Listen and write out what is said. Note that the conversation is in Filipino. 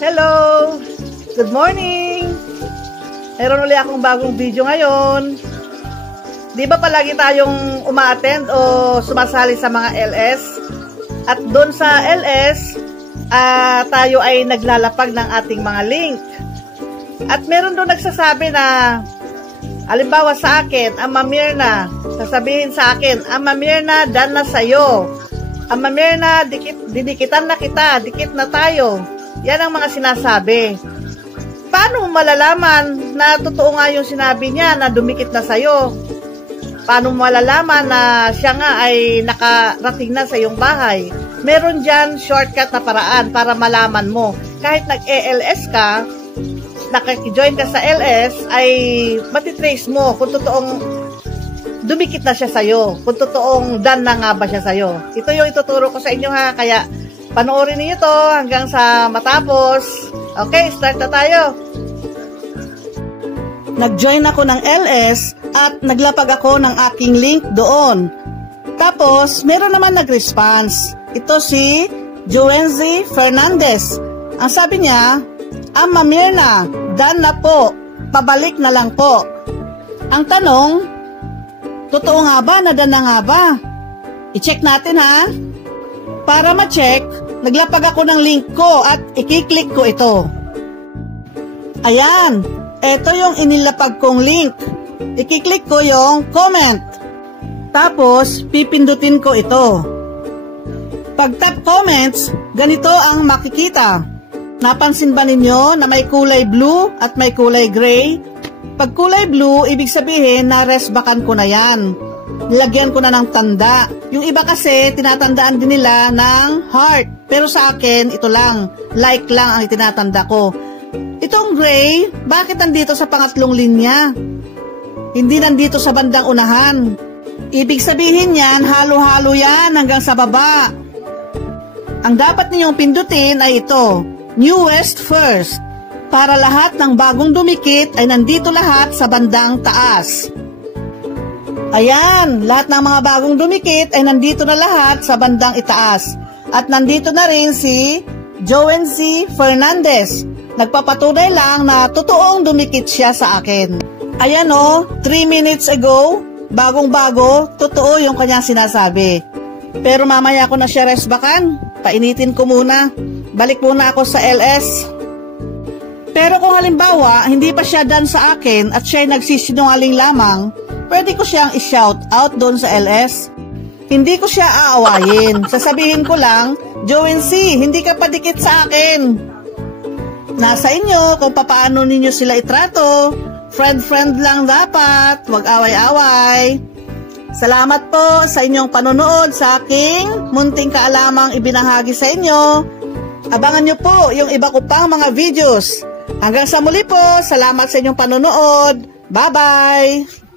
Hello! Good morning! Meron ulit akong bagong video ngayon. Di ba palagi tayong uma-attend o sumasali sa mga LS? At doon sa LS, tayo ay naglalapag ng ating mga link. At meron doon nagsasabi na, halimbawa sa akin, Ama Mirna, sasabihin sa akin, Ama Mirna, done na sa'yo. Ama Mirna, didikitan na kita, dikit na tayo. Yan ang mga sinasabi. Paano mo malalaman na totoo nga yung sinabi niya na dumikit na sa'yo? Paano mo malalaman na siya nga ay nakarating na sa iyong bahay? Meron dyan shortcut na paraan para malaman mo. Kahit nag-ELS ka, nakakijoin ka sa LS, ay matitrace mo kung totoong dumikit na siya sa'yo. Kung totoong done na nga ba siya sa'yo. Ito yung ituturo ko sa inyo ha, kaya panoorin niyo ito hanggang sa matapos. Okay, start na tayo. Nag-join ako ng LS at naglapag ako ng aking link doon. Tapos, meron naman nag-response. Ito si Joenzy Fernandez. Ang sabi niya, Ama Mirna, done na po. Pabalik na lang po. Ang tanong, totoo nga ba na done na nga ba? I-check natin ha. Para ma-check, naglapag ako ng link ko at i-click ko ito. Ayan, ito yung inilapag kong link. I-click ko yung comment. Tapos, pipindutin ko ito. Pag tap comments, ganito ang makikita. Napansin ba ninyo na may kulay blue at may kulay gray? Pag kulay blue, ibig sabihin na resbakan ko na yan. Nilagyan ko na ng tanda. Yung iba kasi, tinatandaan din nila ng heart. Pero sa akin, ito lang. Like lang ang itinatanda ko. Itong gray, bakit nandito sa pangatlong linya? Hindi nandito sa bandang unahan. Ibig sabihin yan, halo-halo yan hanggang sa baba. Ang dapat ninyong pindutin ay ito, newest first. Para lahat ng bagong dumikit ay nandito lahat sa bandang taas. Ayan, lahat ng mga bagong dumikit ay nandito na lahat sa bandang itaas. At nandito na rin si Joenzy Fernandez. Nagpapatunay lang na totoong dumikit siya sa akin. Ayan o, 3 minutes ago, bagong-bago, totoo yung kanyang sinasabi. Pero mamaya ko na siya resbakan. Painitin ko muna. Balik muna ako sa LS. Pero kung halimbawa, hindi pa siya done sa akin at siya ay nagsisinungaling lamang, pwede ko siyang i-shout out doon sa LS. Hindi ko siya aawayin. Sasabihin ko lang, Joenzy, hindi ka padikit sa akin. Nasa inyo kung paano ninyo sila itrato. Friend-friend lang dapat. Huwag away-away. Salamat po sa inyong panonood sa aking munting kaalamang ibinahagi sa inyo. Abangan nyo po yung iba ko pang mga videos. Hanggang sa muli po, salamat sa inyong panonood. Bye-bye!